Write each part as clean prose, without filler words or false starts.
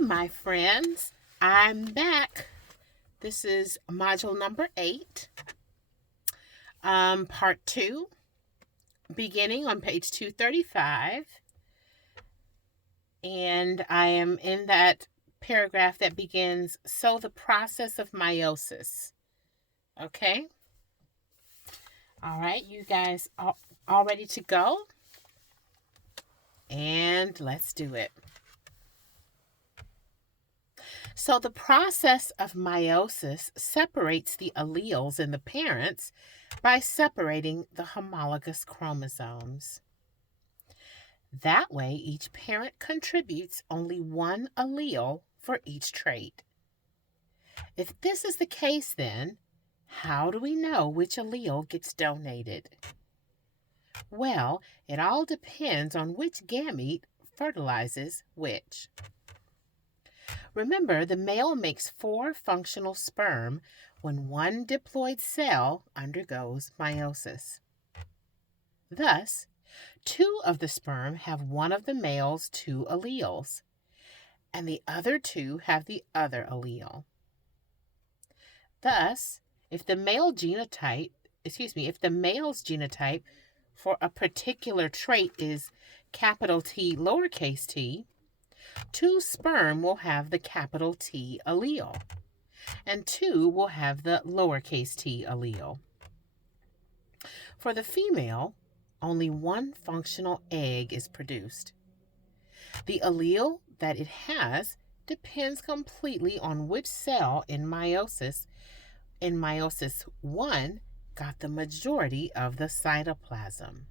my friends. I'm back. This is module number 8, part 2, beginning on page 235. And I am in that paragraph that begins, so the process of meiosis. Okay? All right, you guys all ready to go? And let's do it. So the process of meiosis separates the alleles in the parents by separating the homologous chromosomes. That way, each parent contributes only one allele for each trait. If this is the case, then, how do we know which allele gets donated? Well, it all depends on which gamete fertilizes which. Remember, the male makes 4 functional sperm when one diploid cell undergoes meiosis. Thus, 2 of the sperm have one of the male's 2 alleles, and the other 2 have the other allele. Thus, if the male's genotype for a particular trait is capital T lowercase t, 2 sperm will have the capital T allele, and 2 will have the lowercase t allele. For the female, only 1 functional egg is produced. The allele that it has depends completely on which cell in meiosis 1 got the majority of the cytoplasm.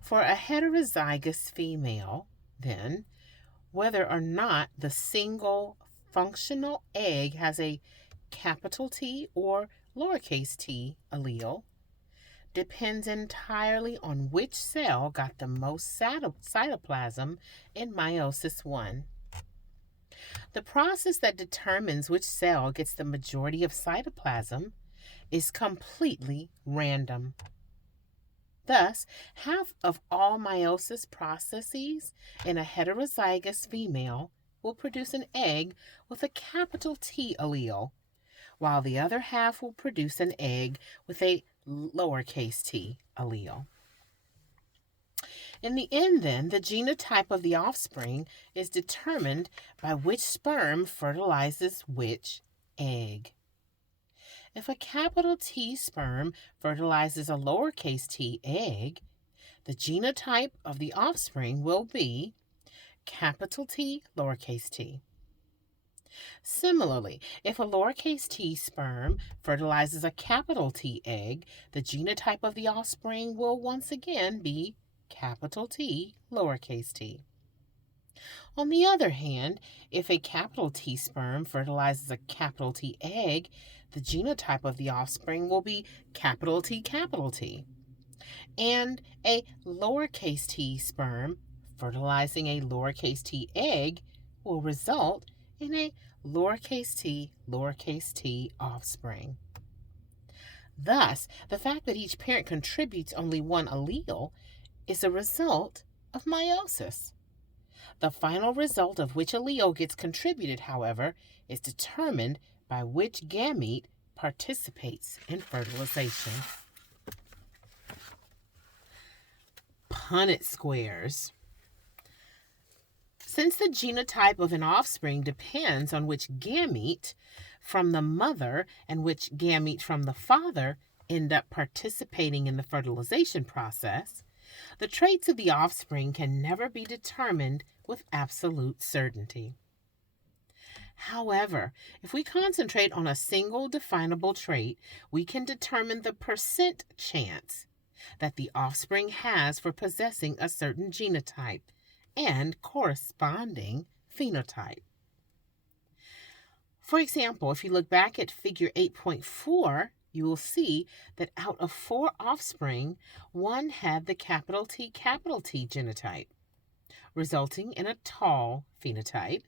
For a heterozygous female, then, whether or not the single functional egg has a capital T or lowercase t allele depends entirely on which cell got the most cytoplasm in meiosis 1. The process that determines which cell gets the majority of cytoplasm is completely random. Thus, half of all meiosis processes in a heterozygous female will produce an egg with a capital T allele, while the other half will produce an egg with a lowercase t allele. In the end, then, the genotype of the offspring is determined by which sperm fertilizes which egg. If a capital T sperm fertilizes a lowercase t egg, the genotype of the offspring will be capital T, lowercase t. Similarly, if a lowercase t sperm fertilizes a capital T egg, the genotype of the offspring will once again be capital T, lowercase t. On the other hand, if a capital T sperm fertilizes a capital T egg, the genotype of the offspring will be capital T, capital T. And a lowercase t sperm fertilizing a lowercase t egg will result in a lowercase t offspring. Thus, the fact that each parent contributes only one allele is a result of meiosis. The final result of which allele gets contributed, however, is determined by which gamete participates in fertilization. Punnett squares. Since the genotype of an offspring depends on which gamete from the mother and which gamete from the father end up participating in the fertilization process, the traits of the offspring can never be determined with absolute certainty. However, if we concentrate on a single definable trait, we can determine the percent chance that the offspring has for possessing a certain genotype and corresponding phenotype. For example, if you look back at figure 8.4, you will see that out of 4 offspring, 1 had the capital T genotype, resulting in a tall phenotype.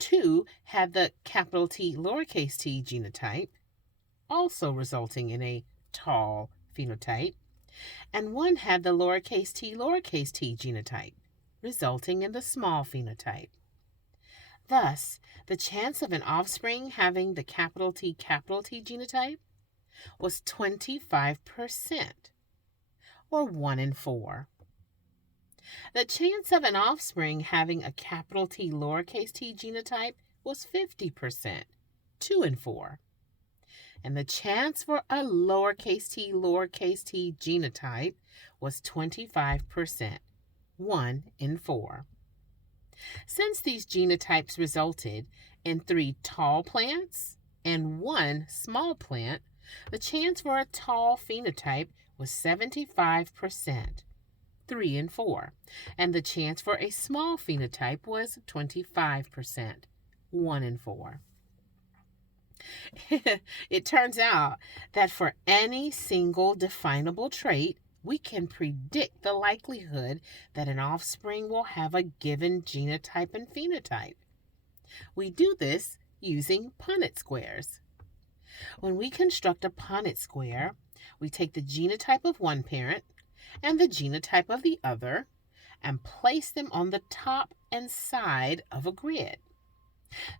2 had the capital T lowercase t genotype, also resulting in a tall phenotype. And 1 had the lowercase t genotype, resulting in the small phenotype. Thus, the chance of an offspring having the T genotype was 25%, or 1 in 4. The chance of an offspring having a T genotype was 50%, 2 in 4. And the chance for a t genotype was 25%, 1 in 4. Since these genotypes resulted in 3 tall plants and 1 small plant, the chance for a tall phenotype was 75%, 3 in 4, and the chance for a small phenotype was 25%, 1 in 4. It turns out that for any single definable trait, we can predict the likelihood that an offspring will have a given genotype and phenotype. We do this using Punnett squares. When we construct a Punnett square, we take the genotype of one parent and the genotype of the other and place them on the top and side of a grid.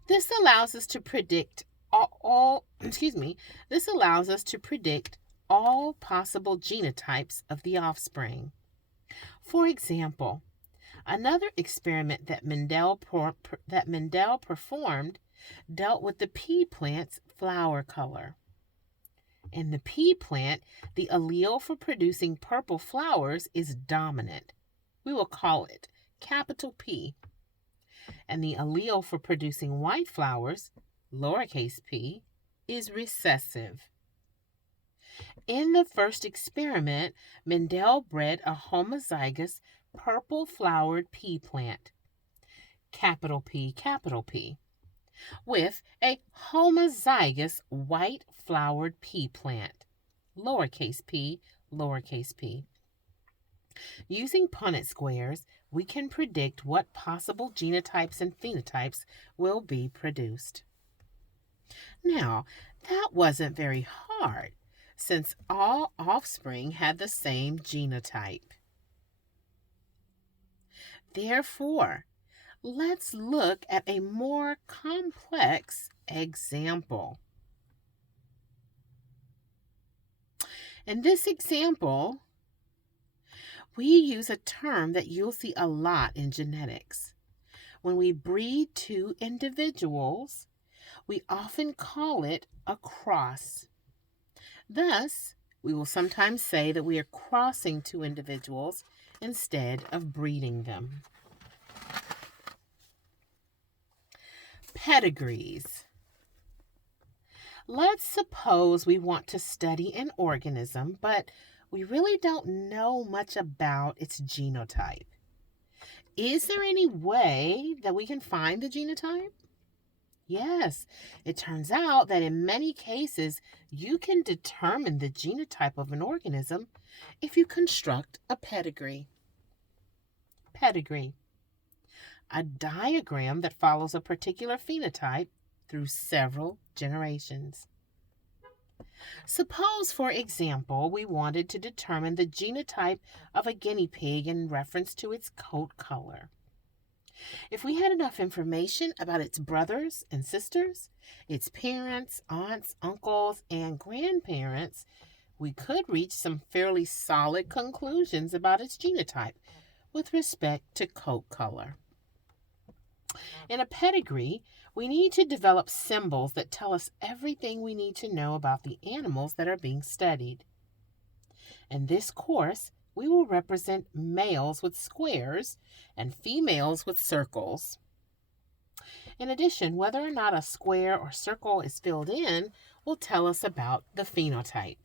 This allows us to predict all possible genotypes of the offspring. For example, another experiment that Mendel performed dealt with the pea plant's flower color. In the pea plant, the allele for producing purple flowers is dominant. We will call it capital P. And the allele for producing white flowers, lowercase p, is recessive. In the first experiment, Mendel bred a homozygous purple-flowered pea plant, capital P, with a homozygous white-flowered pea plant, lowercase p. Using Punnett squares, we can predict what possible genotypes and phenotypes will be produced. Now, that wasn't very hard, since all offspring had the same genotype. Therefore, let's look at a more complex example. In this example, we use a term that you'll see a lot in genetics. When we breed two individuals, we often call it a cross. Thus, we will sometimes say that we are crossing two individuals instead of breeding them. Pedigrees. Let's suppose we want to study an organism, but we really don't know much about its genotype. Is there any way that we can find the genotype? Yes, it turns out that in many cases, you can determine the genotype of an organism if you construct a pedigree. Pedigree. A diagram that follows a particular phenotype through several generations. Suppose, for example, we wanted to determine the genotype of a guinea pig in reference to its coat color. If we had enough information about its brothers and sisters, its parents, aunts, uncles, and grandparents, we could reach some fairly solid conclusions about its genotype with respect to coat color. In a pedigree, we need to develop symbols that tell us everything we need to know about the animals that are being studied. In this course, we will represent males with squares and females with circles. In addition, whether or not a square or circle is filled in will tell us about the phenotype.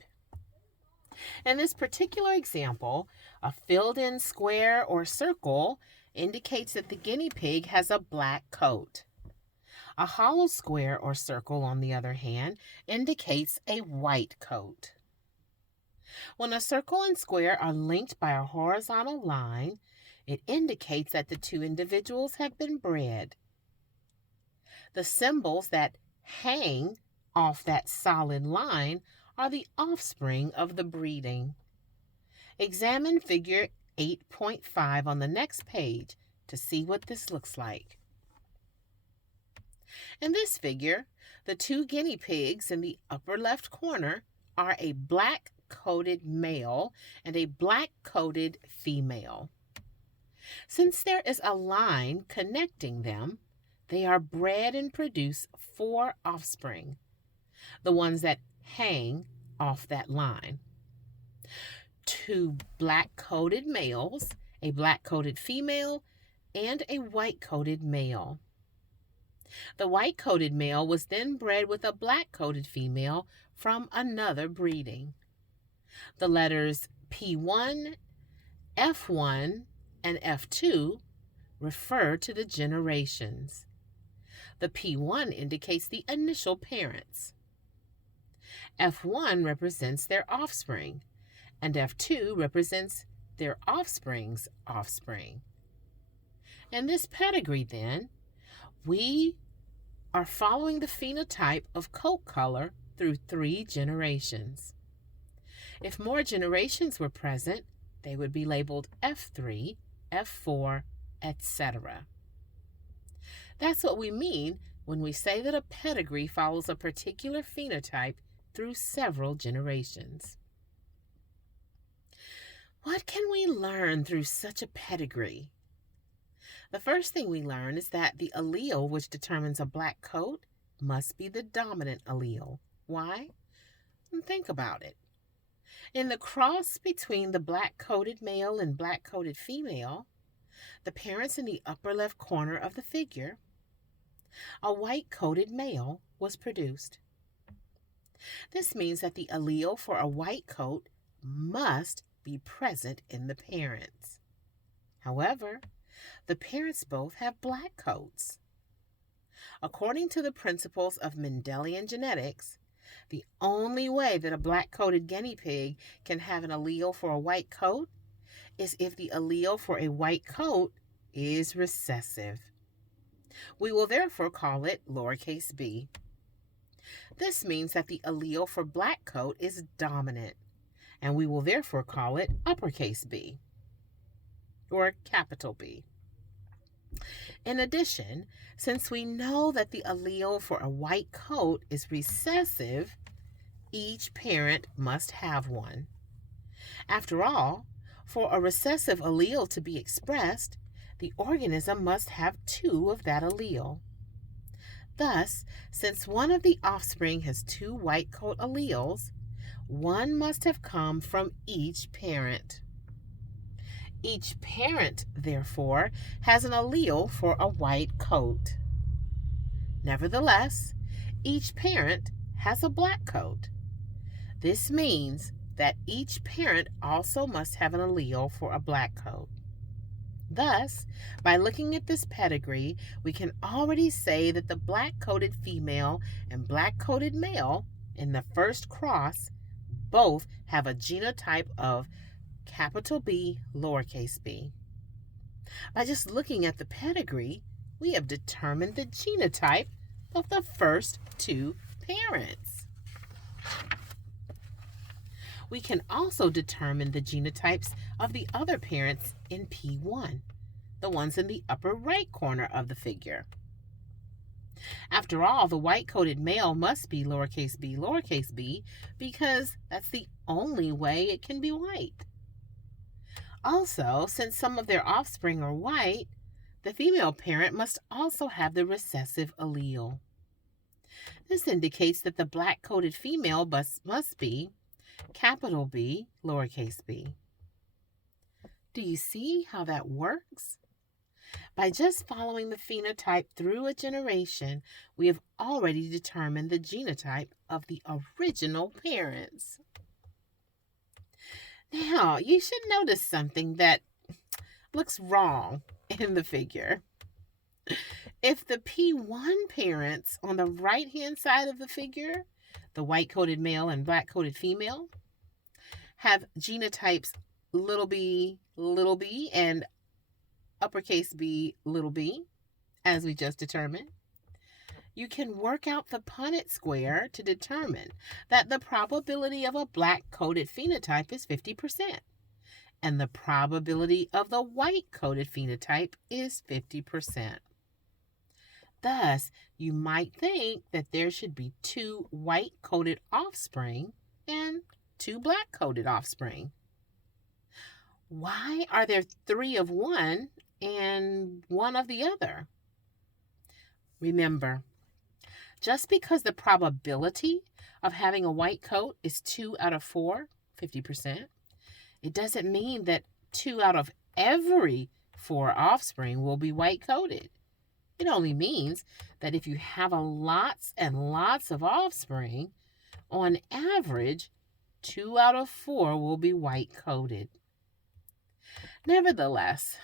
In this particular example, a filled-in square or circle indicates that the guinea pig has a black coat. A hollow square or circle, on the other hand, indicates a white coat. When a circle and square are linked by a horizontal line, it indicates that the two individuals have been bred. The symbols that hang off that solid line are the offspring of the breeding. Examine figure 8.5 on the next page to see what this looks like. In this figure, the two guinea pigs in the upper left corner are a black-coated male and a black-coated female. Since there is a line connecting them, they are bred and produce 4 offspring, the ones that hang off that line. 2 black-coated males, a black-coated female, and a white-coated male. The white-coated male was then bred with a black-coated female from another breeding. The letters P1, F1, and F2 refer to the generations. The P1 indicates the initial parents. F1 represents their offspring, and F2 represents their offspring's offspring. In this pedigree, then, we are following the phenotype of coat color through 3 generations. If more generations were present, they would be labeled F3, F4, etc. That's what we mean when we say that a pedigree follows a particular phenotype through several generations. What can we learn through such a pedigree? The first thing we learn is that the allele which determines a black coat must be the dominant allele. Why? Think about it. In the cross between the black-coated male and black-coated female, the parents in the upper left corner of the figure, a white-coated male was produced. This means that the allele for a white coat must be present in the parents. However, the parents both have black coats. According to the principles of Mendelian genetics, the only way that a black-coated guinea pig can have an allele for a white coat is if the allele for a white coat is recessive. We will therefore call it lowercase b. This means that the allele for black coat is dominant, and we will therefore call it uppercase B or capital B. In addition, since we know that the allele for a white coat is recessive, each parent must have one. After all, for a recessive allele to be expressed, the organism must have 2 of that allele. Thus, since one of the offspring has 2 white coat alleles, one must have come from each parent. Each parent, therefore, has an allele for a white coat. Nevertheless, each parent has a black coat. This means that each parent also must have an allele for a black coat. Thus, by looking at this pedigree, we can already say that the black-coated female and black-coated male in the first cross both have a genotype of capital B, lowercase b. By just looking at the pedigree, we have determined the genotype of the first 2 parents. We can also determine the genotypes of the other parents in P1, the ones in the upper right corner of the figure. After all, the white-coated male must be lowercase b, because that's the only way it can be white. Also, since some of their offspring are white, the female parent must also have the recessive allele. This indicates that the black-coated female must be capital B, lowercase b. Do you see how that works? By just following the phenotype through a generation, we have already determined the genotype of the original parents. Now, you should notice something that looks wrong in the figure. If the P1 parents on the right-hand side of the figure, the white-coated male and black-coated female, have genotypes little b, and uppercase B, little b, as we just determined, you can work out the Punnett square to determine that the probability of a black-coated phenotype is 50%, and the probability of the white-coated phenotype is 50%. Thus, you might think that there should be 2 white-coated offspring and 2 black-coated offspring. Why are there 3 of one and 1 of the other? Remember, just because the probability of having a white coat is 2 out of 4, 50%, it doesn't mean that 2 out of every 4 offspring will be white-coated. It only means that if you have lots and lots of offspring, on average, 2 out of 4 will be white-coated. Nevertheless,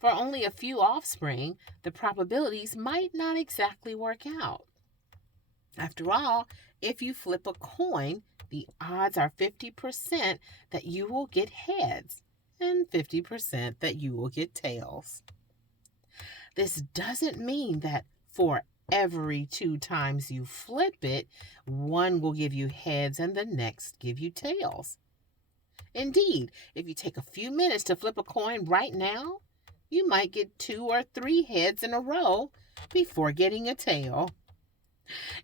for only a few offspring, the probabilities might not exactly work out. After all, if you flip a coin, the odds are 50% that you will get heads and 50% that you will get tails. This doesn't mean that for every 2 times you flip it, one will give you heads and the next give you tails. Indeed, if you take a few minutes to flip a coin right now, you might get 2 or 3 heads in a row before getting a tail.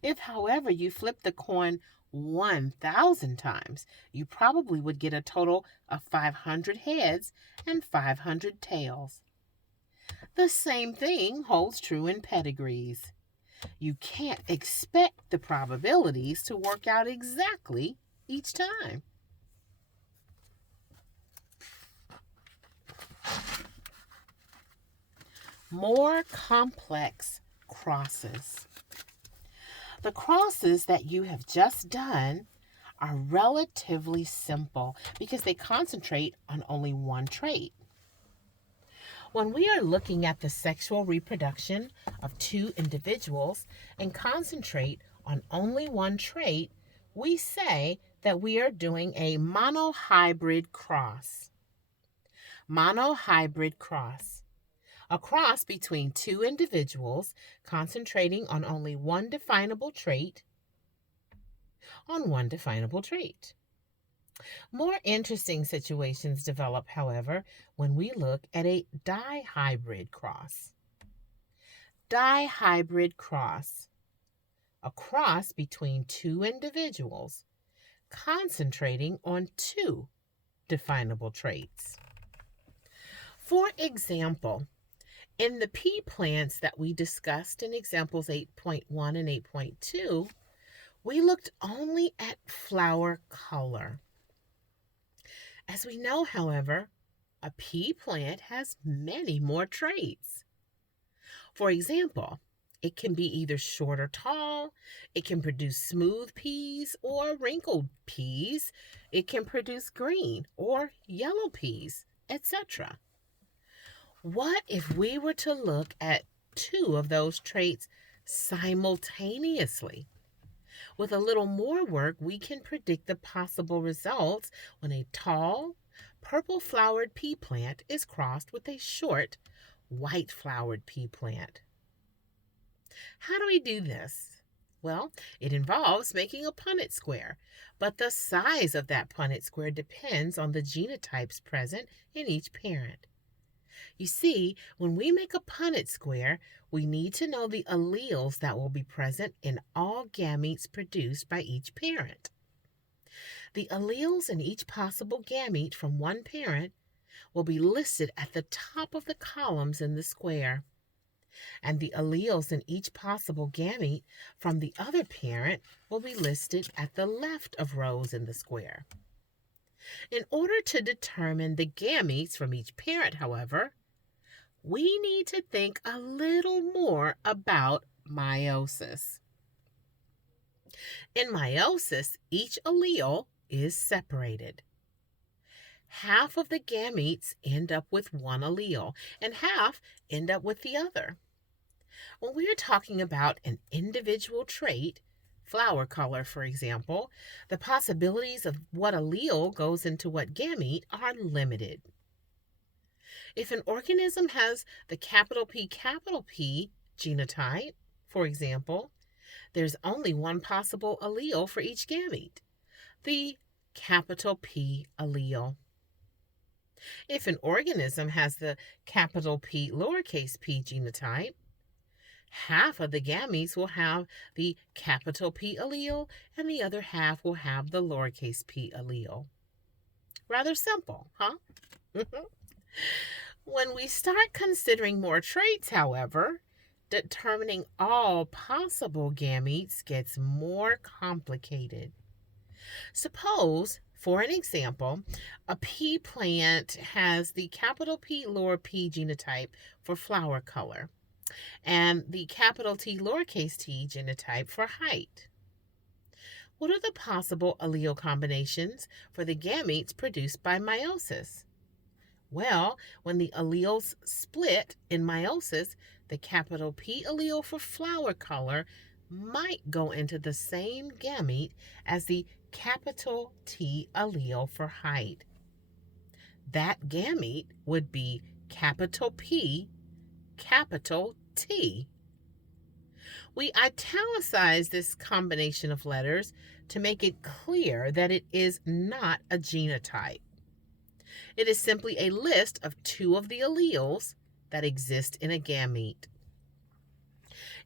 If, however, you flip the coin 1,000 times, you probably would get a total of 500 heads and 500 tails. The same thing holds true in pedigrees. You can't expect the probabilities to work out exactly each time. More complex crosses. The crosses that you have just done are relatively simple because they concentrate on only one trait. When we are looking at the sexual reproduction of 2 individuals and concentrate on only one trait, we say that we are doing a monohybrid cross. Monohybrid cross. A cross between 2 individuals concentrating on only one definable trait More interesting situations develop, however, when we look at a dihybrid cross. Dihybrid cross. A cross between 2 individuals concentrating on 2 definable traits. For example, in the pea plants that we discussed in examples 8.1 and 8.2, we looked only at flower color. As we know, however, a pea plant has many more traits. For example, it can be either short or tall, it can produce smooth peas or wrinkled peas, it can produce green or yellow peas, etc. What if we were to look at 2 of those traits simultaneously? With a little more work, we can predict the possible results when a tall, purple-flowered pea plant is crossed with a short, white-flowered pea plant. How do we do this? Well, it involves making a Punnett square, but the size of that Punnett square depends on the genotypes present in each parent. You see, when we make a Punnett square, we need to know the alleles that will be present in all gametes produced by each parent. The alleles in each possible gamete from one parent will be listed at the top of the columns in the square, and the alleles in each possible gamete from the other parent will be listed at the left of rows in the square. In order to determine the gametes from each parent, however, we need to think a little more about meiosis. In meiosis, each allele is separated. Half of the gametes end up with one allele, and half end up with the other. When we are talking about an individual trait, flower color, for example, the possibilities of what allele goes into what gamete are limited. If an organism has the capital P genotype, for example, there's only one possible allele for each gamete, the capital P allele. If an organism has the capital P lowercase p genotype, Half of the gametes will have the capital P allele, and the other half will have the lowercase p allele. Rather simple, huh? When we start considering more traits, however, determining all possible gametes gets more complicated. Suppose, for an example, a pea plant has the capital P lower p genotype for flower color and the capital T lowercase t genotype for height. What are the possible allele combinations for the gametes produced by meiosis? Well, when the alleles split in meiosis, the capital P allele for flower color might go into the same gamete as the capital T allele for height. That gamete would be capital P, capital T. We italicize this combination of letters to make it clear that it is not a genotype. It is simply a list of two of the alleles that exist in a gamete.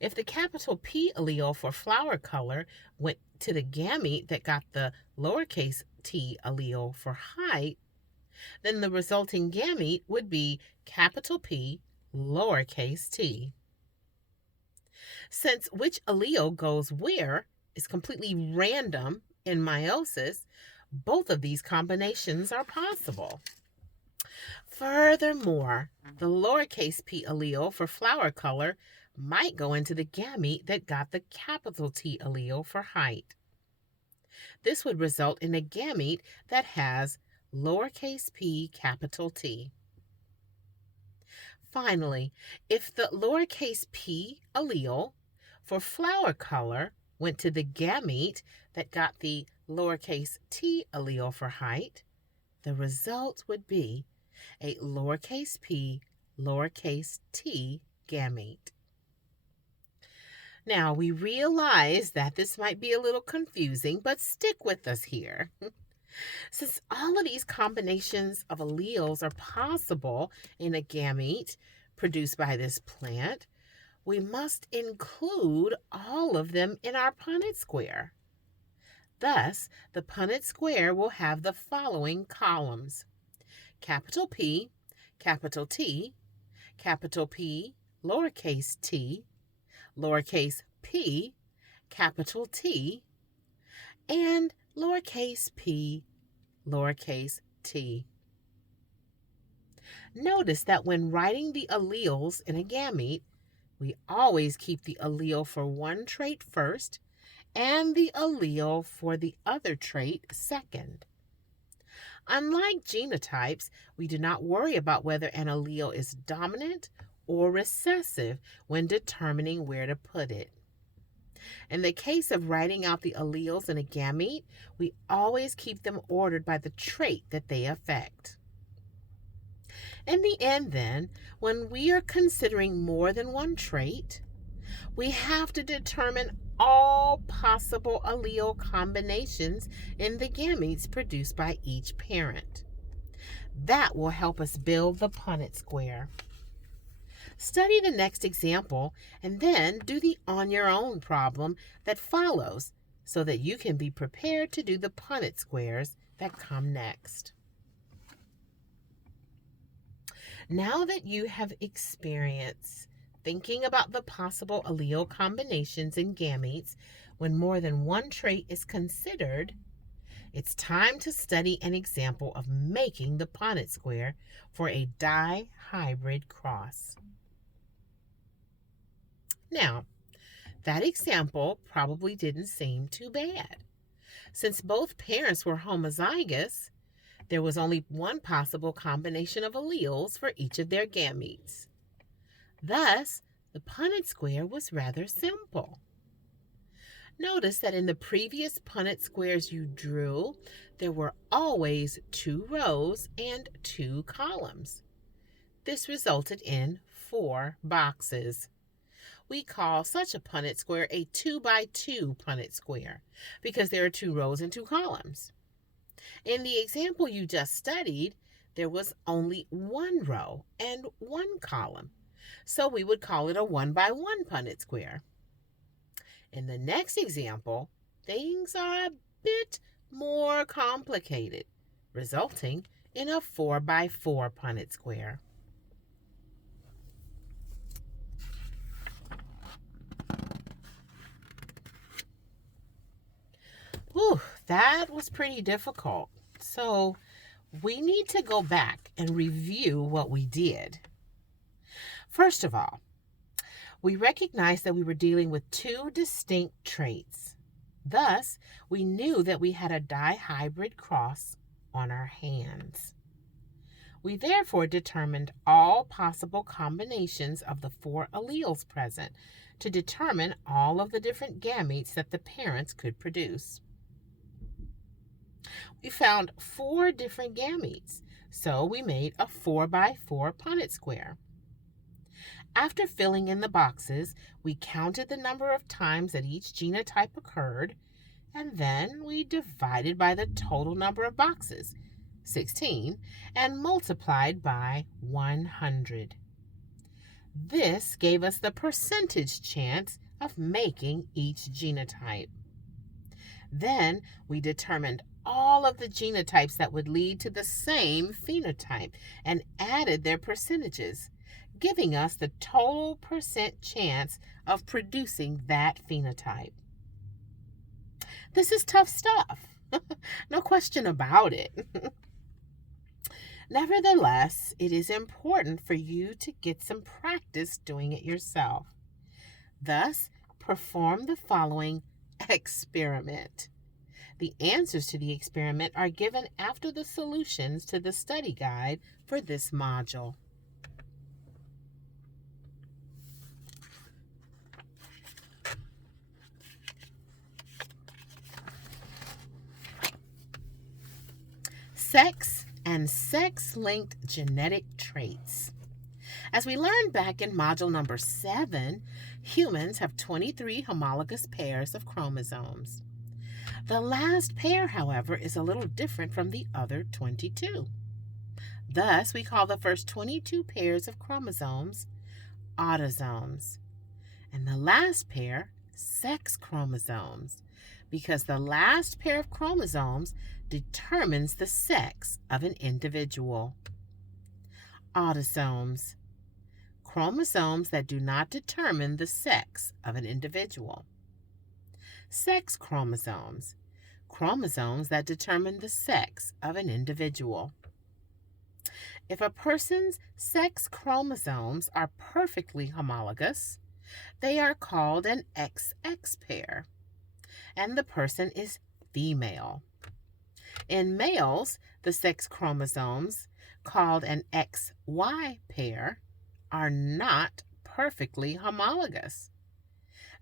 If the capital P allele for flower color went to the gamete that got the lowercase t allele for height, then the resulting gamete would be capital P, lowercase t. Since which allele goes where is completely random in meiosis, both of these combinations are possible. Furthermore, the lowercase p allele for flower color might go into the gamete that got the capital T allele for height. This would result in a gamete that has lowercase p capital T. Finally, if the lowercase p allele for flower color went to the gamete that got the lowercase t allele for height, the result would be a lowercase p, lowercase t gamete. Now, we realize that this might be a little confusing, but stick with us here. Since all of these combinations of alleles are possible in a gamete produced by this plant, we must include all of them in our Punnett square. Thus, the Punnett square will have the following columns: capital P, capital T, capital P, lowercase t, lowercase p, capital T, and lowercase p, lowercase t. Notice that when writing the alleles in a gamete, we always keep the allele for one trait first and the allele for the other trait second. Unlike genotypes, we do not worry about whether an allele is dominant or recessive when determining where to put it. In the case of writing out the alleles in a gamete, we always keep them ordered by the trait that they affect. In the end, then, when we are considering more than one trait, we have to determine all possible allele combinations in the gametes produced by each parent. That will help us build the Punnett square. Study the next example and then do the on your own problem that follows so that you can be prepared to do the Punnett squares that come next. Now that you have experience thinking about the possible allele combinations in gametes when more than one trait is considered, it's time to study an example of making the Punnett square for a dihybrid cross. Now, that example probably didn't seem too bad. Since both parents were homozygous, there was only one possible combination of alleles for each of their gametes. Thus, the Punnett square was rather simple. Notice that in the previous Punnett squares you drew, there were always 2 rows and 2 columns. This resulted in 4 boxes. We call such a Punnett square a 2x2 Punnett square because there are 2 rows and 2 columns. In the example you just studied, there was only 1 row and 1 column, So we would call it a 1 by 1 Punnett square. In the next example, things are a bit more complicated, resulting in a 4 by 4 Punnett square. Whew, that was pretty difficult. So we need to go back and review what we did. First of all, we recognized that we were dealing with two distinct traits. Thus, we knew that we had a dihybrid cross on our hands. We therefore determined all possible combinations of the 4 alleles present to determine all of the different gametes that the parents could produce. We found 4 different gametes, so we made a 4 by 4 Punnett square. After filling in the boxes, we counted the number of times that each genotype occurred, and then we divided by the total number of boxes, 16, and multiplied by 100. This gave us the percentage chance of making each genotype. Then we determined all of the genotypes that would lead to the same phenotype and added their percentages, giving us the total percent chance of producing that phenotype. This is tough stuff. No question about it. Nevertheless, it is important for you to get some practice doing it yourself. Thus, perform the following experiment. The answers to the experiment are given after the solutions to the study guide for this module. Sex and sex-linked genetic traits. As we learned back in module number 7, humans have 23 homologous pairs of chromosomes. The last pair, however, is a little different from the other 22. Thus, we call the first 22 pairs of chromosomes autosomes, and the last pair sex chromosomes, because the last pair of chromosomes determines the sex of an individual. Autosomes, chromosomes that do not determine the sex of an individual. Sex chromosomes, chromosomes that determine the sex of an individual. If a person's sex chromosomes are perfectly homologous, they are called an XX pair, and the person is female. In males, the sex chromosomes, called an XY pair, are not perfectly homologous.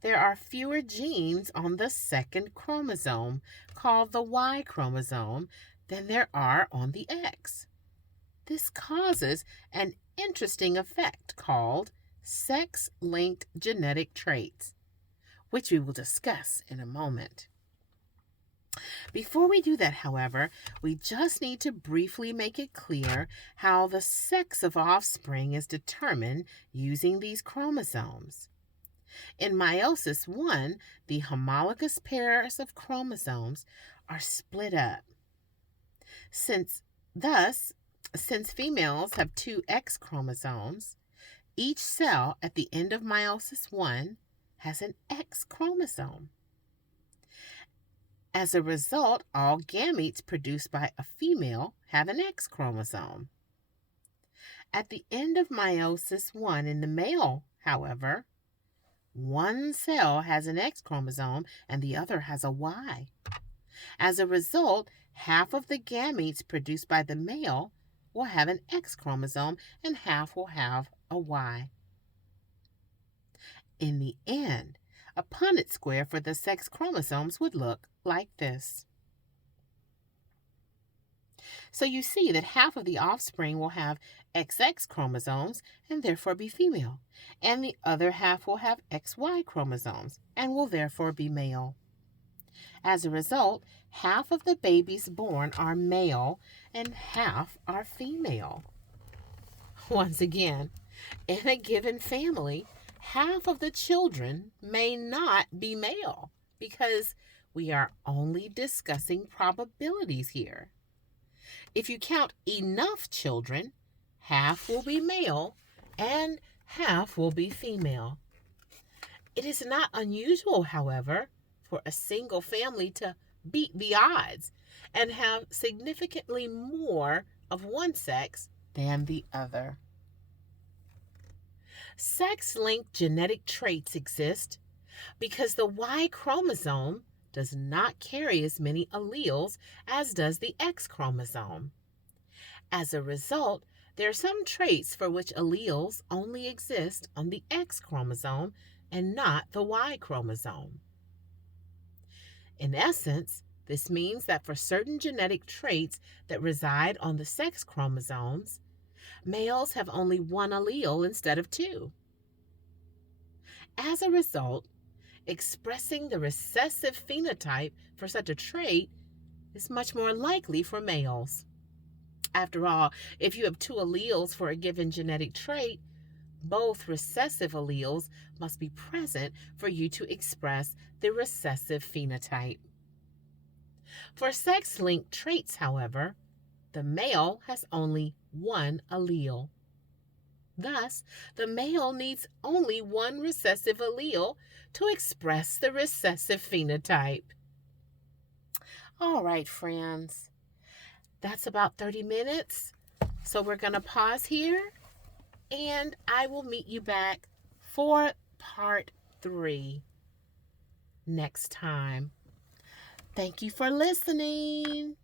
There are fewer genes on the second chromosome, called the Y chromosome, than there are on the X. This causes an interesting effect called sex-linked genetic traits, which we will discuss in a moment. Before we do that, however, we just need to briefly make it clear how the sex of offspring is determined using these chromosomes. In meiosis 1, the homologous pairs of chromosomes are split up. Since females have 2 X chromosomes, each cell at the end of meiosis 1 has an X chromosome. As a result, all gametes produced by a female have an X chromosome. At the end of meiosis 1 in the male, however, one cell has an X chromosome and the other has a Y. As a result, half of the gametes produced by the male will have an X chromosome and half will have a Y. In the end, a Punnett square for the sex chromosomes would look like this. So you see that half of the offspring will have XX chromosomes and therefore be female, and the other half will have XY chromosomes and will therefore be male. As a result, half of the babies born are male and half are female. Once again, In a given family, half of the children may not be male because we are only discussing probabilities here. If you count enough children, half will be male and half will be female. It is not unusual, however, for a single family to beat the odds and have significantly more of one sex than the other. Sex-linked genetic traits exist because the Y chromosome does not carry as many alleles as does the X chromosome. As a result, there are some traits for which alleles only exist on the X chromosome and not the Y chromosome. In essence, this means that for certain genetic traits that reside on the sex chromosomes, males have only one allele instead of two. As a result, expressing the recessive phenotype for such a trait is much more likely for males. After all, if you have two alleles for a given genetic trait, both recessive alleles must be present for you to express the recessive phenotype. For sex-linked traits, however, the male has only one allele. Thus, the male needs only one recessive allele to express the recessive phenotype. All right, friends, that's about 30 minutes. So we're going to pause here, and I will meet you back for part 3 next time. Thank you for listening.